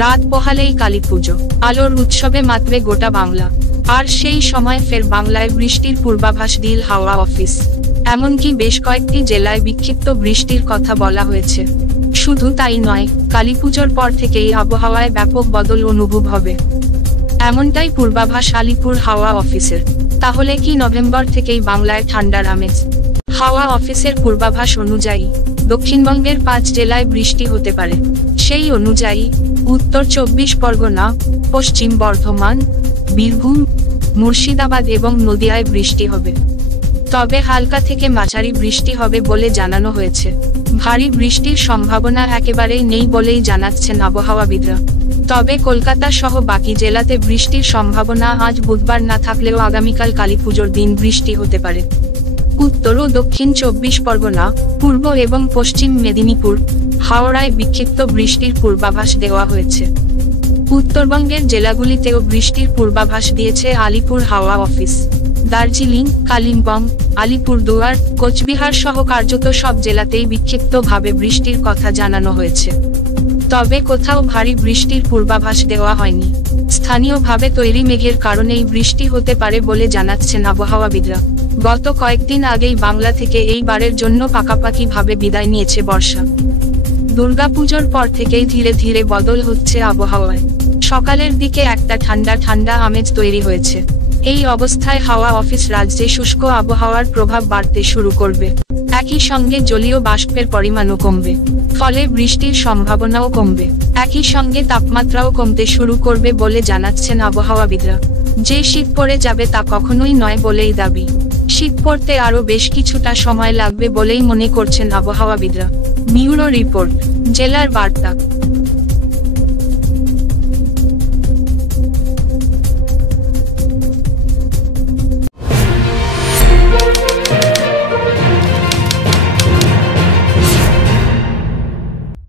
রাত পোহালেই কালীপুজো, আলোর উৎসবে মাতবে গোটা বাংলা। আর সেই সময় ফের বাংলায় বৃষ্টির পূর্বাভাস দিল হাওয়া অফিস। এমনকি বেশ কয়েকটি জেলায় বিক্ষিপ্ত বৃষ্টির কথা বলা হয়েছে। শুধু তাই নয়, কালীপুজোর পর থেকেই আবহাওয়ায় ব্যাপক বদল অনুভব হবে, এমনটাই পূর্বাভাস আলিপুর হাওয়া অফিসের। তাহলে কি নভেম্বর থেকেই বাংলায় ঠান্ডার আমেজ? হাওয়া অফিসের পূর্বাভাস অনুযায়ী দক্ষিণবঙ্গের 5 জেলায় বৃষ্টি হতে পারে। সেই অনুযায়ী উত্তর 24 পরগনা, পশ্চিম বর্ধমান, বীরভূম, মুর্শিদাবাদ এবং নদিয়ায় বৃষ্টি হবে। তবে হালকা থেকে মাঝারি বৃষ্টি হবে বলে জানানো হয়েছে। ভারী বৃষ্টির সম্ভাবনা একেবারেই নেই বলেই জানাচ্ছেন আবহাওয়াবিদরা। তবে কলকাতা সহ বাকি জেলাতে বৃষ্টির সম্ভাবনা আজ বুধবার না থাকলেও আগামীকাল কালীপুজোর দিন বৃষ্টি হতে পারে। উত্তর ও দক্ষিণ 24 পরগনা, পূর্ব এবং পশ্চিম মেদিনীপুর, হাওড়ায় বিক্ষিপ্ত বৃষ্টির পূর্বাভাস দেওয়া হয়েছে। উত্তরবঙ্গের জেলাগুলিতেও বৃষ্টির পূর্বাভাস দিয়েছে আলিপুর হাওয়া অফিস। দার্জিলিং, কালিম্পং, আলিপুরদুয়ার, কোচবিহার সহ কার্যত সব জেলাতেই বিক্ষিপ্তভাবে বৃষ্টির কথা জানানো হয়েছে। তবে কোথাও ভারী বৃষ্টির পূর্বাভাস দেওয়া হয়নি। স্থানীয়ভাবে তৈরি মেঘের কারণেই বৃষ্টি হতে পারে বলে জানাচ্ছেন আবহাওয়াবিদরা। গত কয়েকদিন আগেই বাংলা থেকে এইবারের জন্য পাকাপাকিভাবে বিদায় নিয়েছে বর্ষা। দুর্গাপুজোর পর থেকেই ধীরে ধীরে বদল হচ্ছে আবহাওয়ায়। সকালের দিকে একটা ঠান্ডা ঠান্ডা আমেজ তৈরি হয়েছে। এই অবস্থায় হাওয়া অফিস রাজ্যে শুষ্ক আবহাওয়ার প্রভাব বাড়তে শুরু করবে। একই সঙ্গে জলীয় বাষ্পের পরিমাণও কমবে, ফলে বৃষ্টির সম্ভাবনাও কমবে। একই সঙ্গে তাপমাত্রাও কমতে শুরু করবে বলে জানাচ্ছেন আবহাওয়াবিদরা। যে শীত পড়ে যাবে তা কখনোই নয় বলেই দাবি। শীত পড়তে আরও বেশ কিছুটা সময় লাগবে বলেই মনে করছেন আবহাওয়াবিদরা। ব্যুরো রিপোর্ট, জেলার বার্তা।